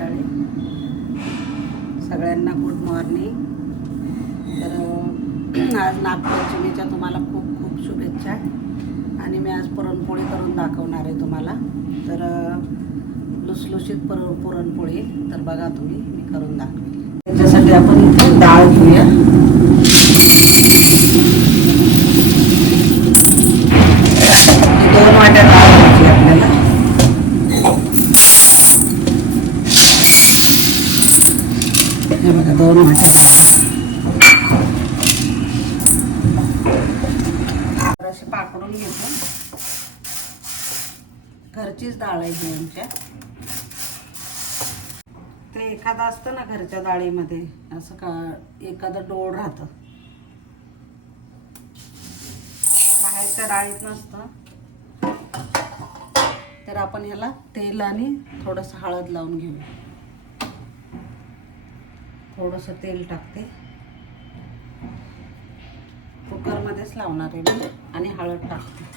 मंडळी सगळ्यांना good morning तर आज नागपंचमीच्या तुम्हाला खूप खूप शुभेच्छा. आणि मी आज पुरणपोळी करून दाखवणार आहे तुम्हाला. तर लुसलुशीत पुर पुरणपोळी तर बघा तुम्ही मी करून दाखवेल. त्याच्यासाठी आपण इथे डाळ घेऊया दोन वाट्या डाळ घ्यायची आपल्याला हे बघा दोन वाट्या डाळ अशी पाकडून घेतो घरचीच डाळ आहे ही आमच्या. ते एखादं असतं ना घरच्या डाळीमध्ये असं का एखादं डोळ राहतं. बाहेरच्या डाळीत नसतं. तर आपण ह्याला तेल आणि थोडंसं हळद लावून घेऊ थोडंसं तेल टाकते. कुकरमध्येच लावणार आहे मी आणि हळद टाकते.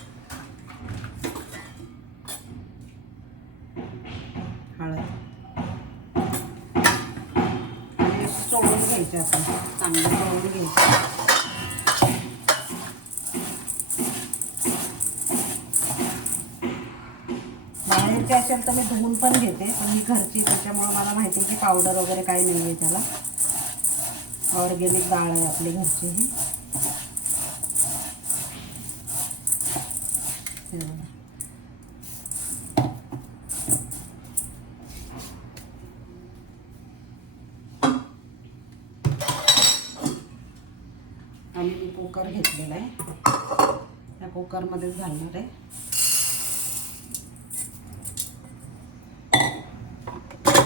घ्यायचे आपण. चांगलं सोडून घ्यायचं. बाहेरची असेल तर मी धुवून पण घेते पण ही घरची त्याच्यामुळं मला माहिती आहे की पावडर वगैरे काही नाही आहे त्याला. ऑर्गेनिक डाळ आहे आपली घरची ही बघा. आणि मी कुकर घेतलेला आहे. त्या कुकरमध्येच घालणार आहे.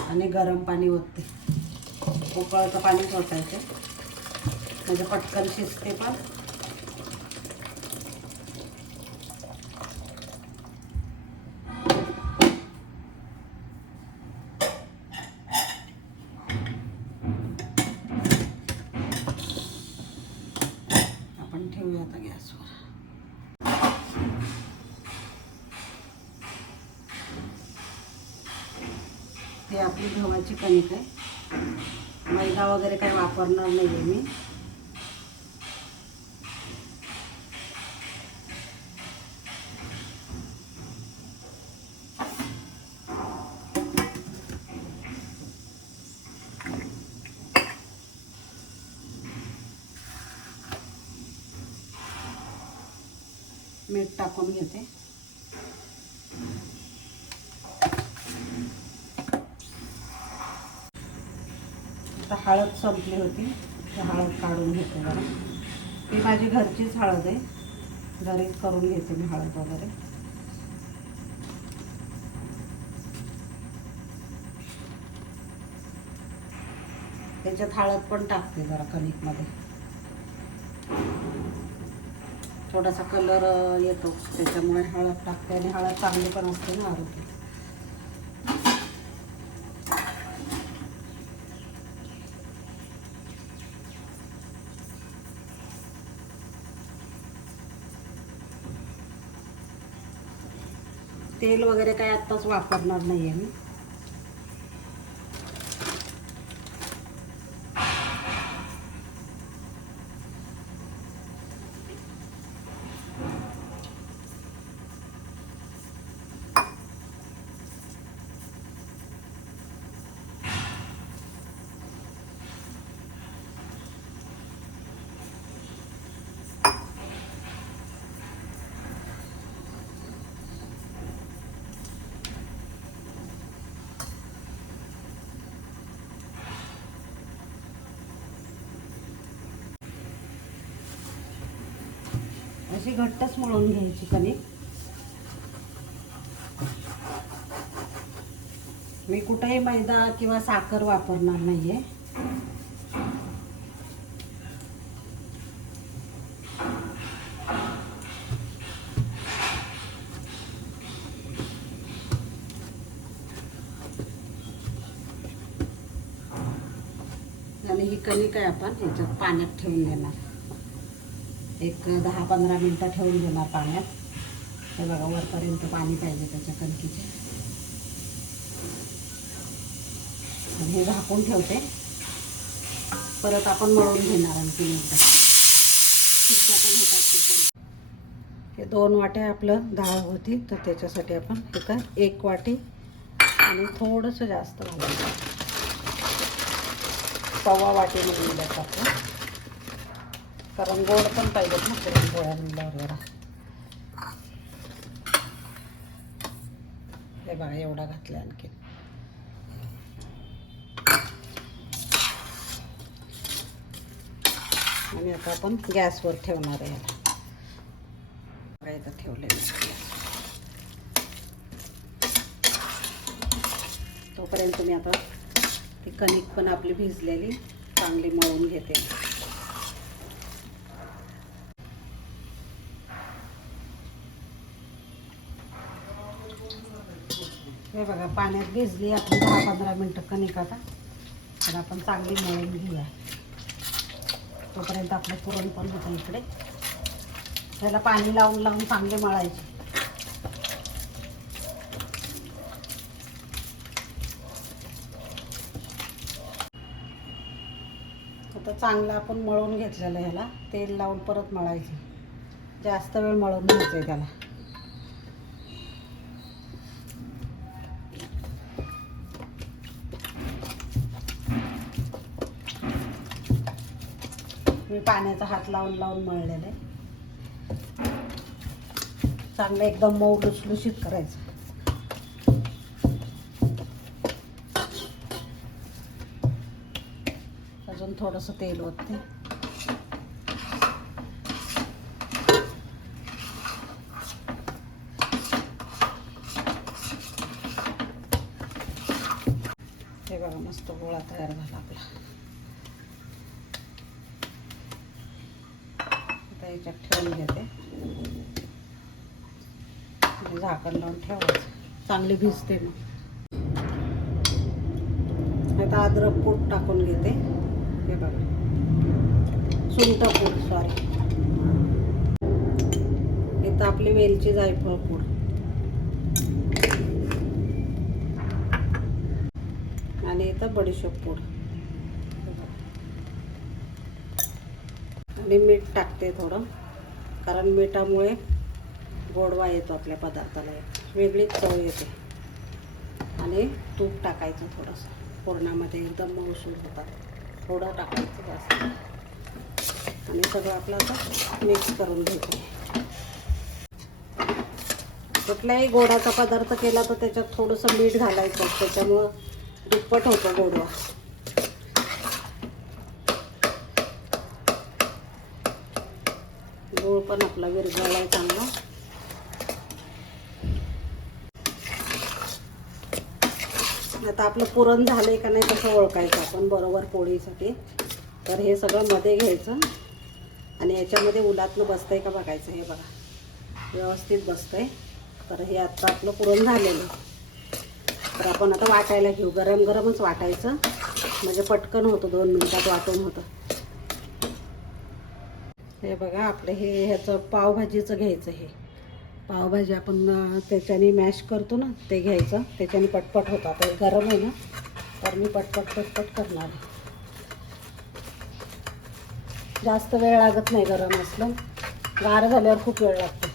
आणि गरम पाणी ओतते. उकळतं पाणीच ओतायचं म्हणजे पटकन शिजते पण. मी आता गॅसवर. हे आपली गव्हाची कणिक आहे. मैदा वगैरे काही वापरणार नाही आहे मी मीठ टाकून घेते आता हळद संपली होती. ती हळद काढून घेते जरा. ती माझी घरचीच हळद आहे. घरीच करून घेते मी हळद वगैरे. त्याच्यात हळद पण टाकते जरा कणिकमध्ये. थोडासा कलर येतो. त्याच्यामुळे हळद टाकते आणि हळद चांगली पण असते ना आरोग्य तेल वगैरे काय आत्ताच वापरणार नाही आहे मी. अशी घट्टच मळून घ्यायची कणिक मी कुठेही मैदा किंवा साखर वापरणार नाहीये. आणि ही कणिक आहे आपण ह्याच्यात पाण्यात ठेवून देणार एक दहा पंधरा मिनटं ठेवून देणार पाण्यात. हे बघा वरपर्यंत पाणी पाहिजे त्याच्या कणकीचे. हे झाकून ठेवते. परत आपण मळून घेणार आणखी एकदा हे दोन वाट्या आपलं डाळ होती तर त्याच्यासाठी आपण एका एक वाटी आणि थोडंसं जास्त घालायचं सव्वा वाटी मिळून द्यायचं कारण गोड पण पाहिजेत ना पुरणपोळ्या म्हणल्यावर जरा. हे बघा एवढा घातला आणखी आणि आता आपण गॅसवर ठेवणार आहे याला. इथं ठेवले तोपर्यंत मी आता ती कणिक पण आपली भिजलेली चांगली मळून घेते. हे बघा पाण्यात भिजली आपण दहा पंधरा मिनटं कणिक आता. तर आपण चांगली मळून घेऊया. तोपर्यंत आपलं पुरण पण होतं इकडे. त्याला पाणी लावून लावून चांगले मळायचे. आता चांगलं आपण मळून घेतलेलं ह्याला. तेल लावून परत मळायचे. जास्त वेळ मळून घ्यायचं आहे त्याला. मी पाण्याचा हात लावून लावून मळलेलं. आहे चांगलं एकदम मऊ लुसलुशीत करायचं. अजून थोडंसं तेल ओतते हे बघा मस्त गोळा तयार झाला आपला आता याच्यात ठेवून घेते. म्हणजे झाकण लावून ठेवायचं. चांगली भिजते मग. आता अद्रक पूड टाकून घेते. हे बघा. सुंठ पूड सॉरी इथं आपली वेलची जायफळ पूड. आणि इथं बडीशोप पूड. मी मीठ टाकते थोडं कारण मिठामुळे गोडवा येतो आपल्या पदार्थाला. एक वेगळीच चव येते. आणि तूप टाकायचं थोडंसं. पुरणामध्ये एकदम मऊसूर होतात. थोडं टाकायचं जास्त. आणि सगळं आपलं आता मिक्स करून घ्यायचं कुठलाही गोडाचा पदार्थ केला तर त्याच्यात थोडंसं मीठ घालायचं. त्याच्यामुळं दुप्पट होतं गोडवा. पण आपला विरघळला आहे चांगला. आता आपलं पुरण झालंय का नाही कसं ओळखायचं आपण बरोबर पोळीसाठी. तर हे सगळं मध्ये घ्यायचं आणि याच्यामध्ये उलातनं बसतंय का बघायचं हे बघा. व्यवस्थित बसतंय. तर हे आत्ता आपलं पुरण झालेलं. तर आपण आता वाटायला घेऊ. गरम गरमच वाटायचं. म्हणजे पटकन होतं दोन मिनिटात वाटून होतं. हे बघा आपलं हे ह्याचं पावभाजीचं घ्यायचं हे. पावभाजी आपण त्याच्याने मॅश करतो ना ते घ्यायचं. त्याच्याने पटपट होतं. आता हे गरम आहे ना तर मी पटपट पटपट करणार आहे. जास्त वेळ लागत नाही गरम असलं. गार झाल्यावर खूप वेळ लागतो.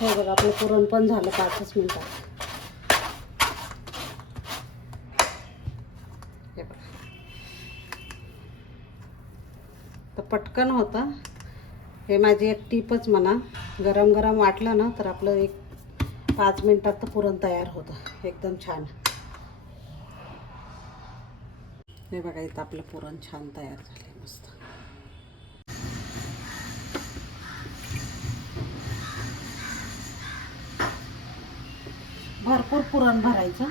हे बघा आपलं पुरण पण झालं पाचच मिनिटात हे बघा. तर पटकन होतं. हे माझी एक टीपच म्हणा. गरम गरम वाटलं ना तर आपलं एक पाच मिनटात तर पुरण तयार होतं. एकदम छान. हे बघा इथं आपलं पुरण छान तयार झालं मस्त भरपूर पुरण भरायचं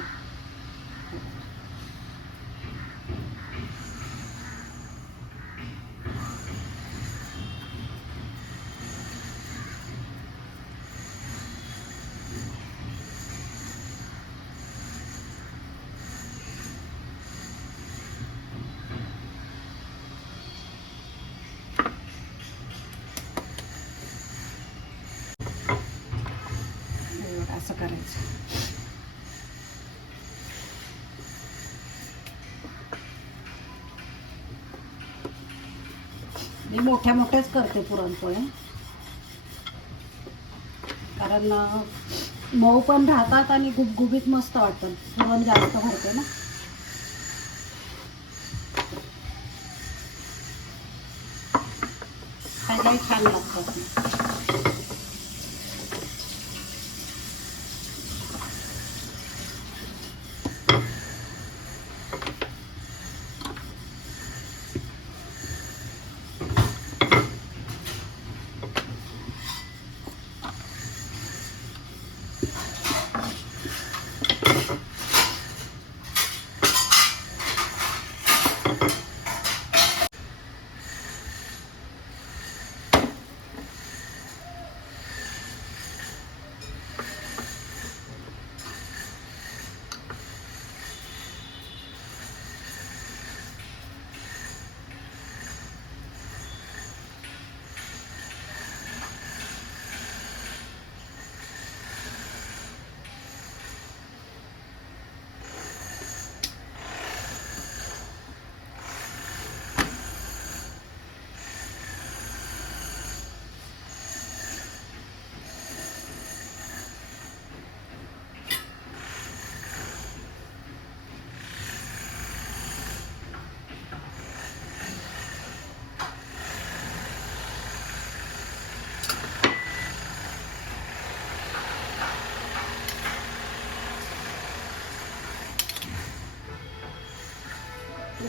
हे बघा, असं करायचं मी मोठ्या मोठ्याच करते पुरणपोळ्या. कारण मऊ पण राहतात आणि गुबगुबीत मस्त वाटतं. पुरण जास्त भरते ना.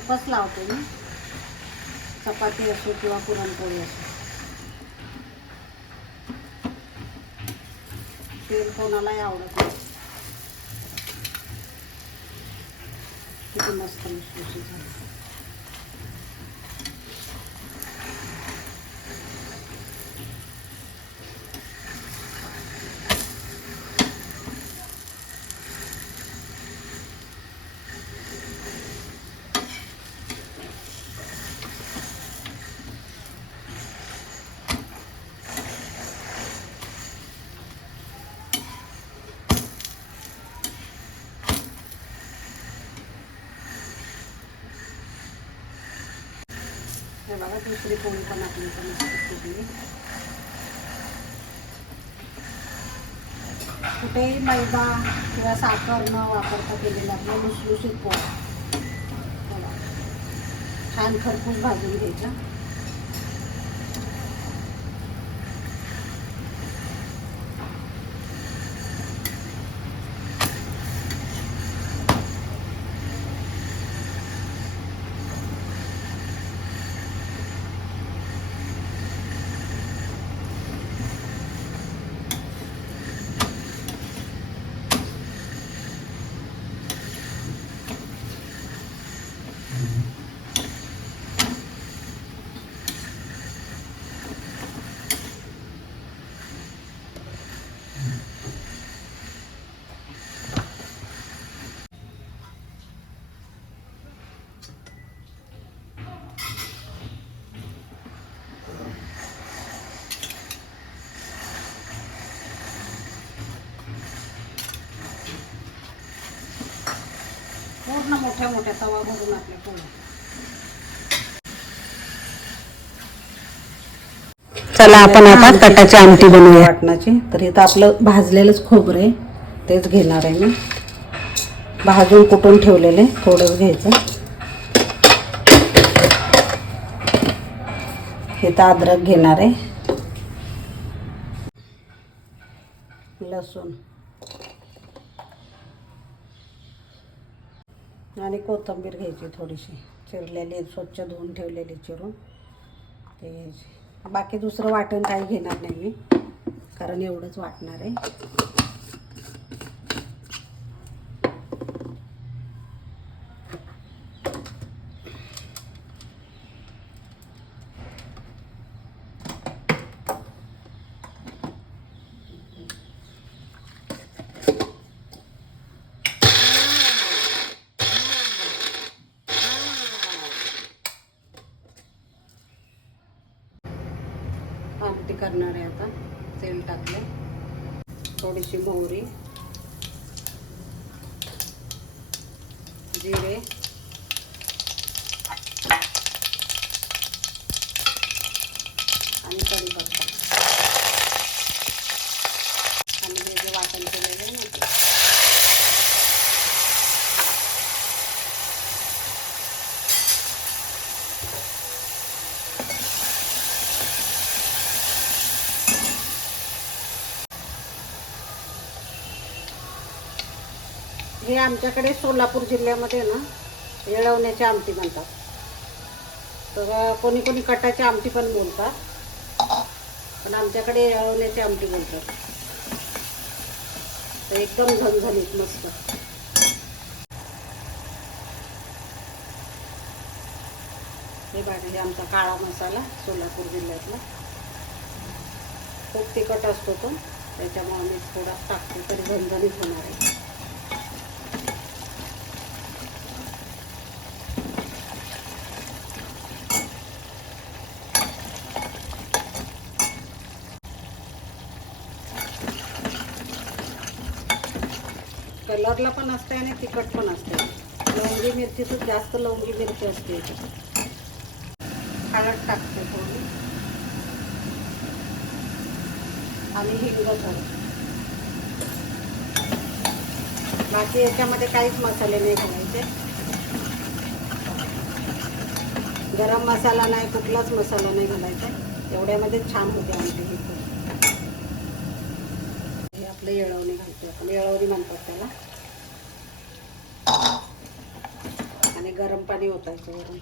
तुपच लावते मी. चपाती असो किंवा पुरणपोळी असो. तेल कोणालाही आवडत नाही. किती मस्त लुसलुशीत झाली बघा दुसरी पोळी पण आपली पण मस्त कुठेही मैदा किंवा साखर न वापरता केलेला आपला लुसलुशीत पोळा बघा. छान खरपूस भाजून घ्यायचा पूर्ण मोठ्या मोठ्या तवा भरून आपल्या पोळ्या. चला आपण आता कटाची आमटी बनवूया. वाटणाची तर इथं आपलं भाजलेलंच खोबरं आहे तेच घेणार आहे मी. भाजून कुटून ठेवलेले थोडंच घ्यायचं. इथं अद्रक घेणार आहे. लसूण. आणि कोथिंबीर घ्यायची थोडीशी चिरलेली स्वच्छ धुवून ठेवलेली चिरून. ते घ्यायची बाकी दुसरं वाटण काही घेणार नाही मी कारण एवढंच वाटणार आहे. करणार आहे आता. तेल टाकले थोडीशी मोहरी. जिरे आणि कढीपत्ता आणि हे जे वाटण केलेलं आहे ना ते हे आमच्याकडे सोलापूर जिल्ह्यामध्ये ना येळवण्याची आमटी म्हणतात. तर कोणी कोणी कटाची आमटी पण बोलतात. पण आमच्याकडे येळवण्याची आमटी बोलतात. तर एकदम झणझणीत मस्त. हे बघा आमचा काळा मसाला सोलापूर जिल्ह्यातला. खूप तिखट असतो तो. त्याच्यामुळे मी थोडा टाकतो तरी झणझणीत होणार आहे. कलरला पण असते आणि तिखट पण असते. लवंगी मिरचीचं जास्त लवंगी मिरची असते. हळद टाकते थोडी. आणि हिंग थोडं. बाकी याच्यामध्ये काहीच मसाले नाही घालायचे गरम मसाला नाही कुठलाच मसाला नाही घालायचा. एवढ्यामध्ये छान होते आमची ही. हे आपलं येळवणी घालतो आपण. येळवणी म्हणतात त्याला. आणि गरम पाणी ओतायचं वरून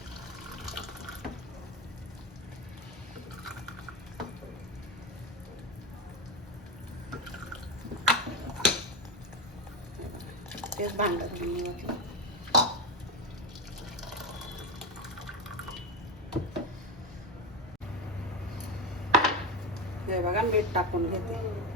तेच भांडत मी ओतलं हे बघा मीठ टाकून घेते.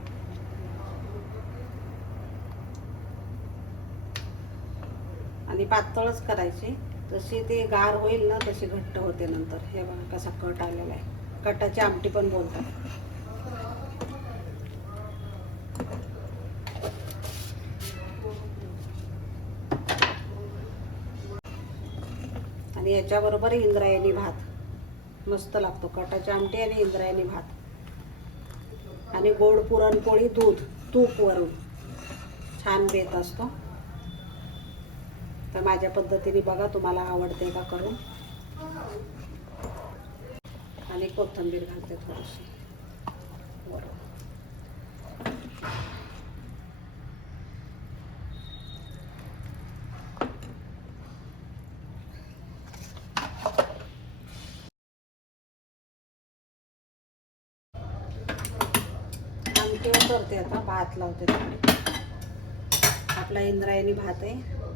आणि पातळच करायची. तशी ती गार होईल ना तशी घट्ट होते नंतर. हे बघा कसा कट आलेला आहे. कटाची आमटी पण बोलतात. आणि याच्याबरोबर इंद्रायणी भात. मस्त लागतो. कटाची आमटी आणि इंद्रायणी भात. आणि गोड पुरणपोळी दूध. तूप वरून. छान बेत असतो. तर माझ्या पद्धतीने बघा तुम्हाला आवडते का करून. आणि कोथंबीर घालते थोडीशी. करते आता भात लावते. आपला इंद्रायणी भात आहे.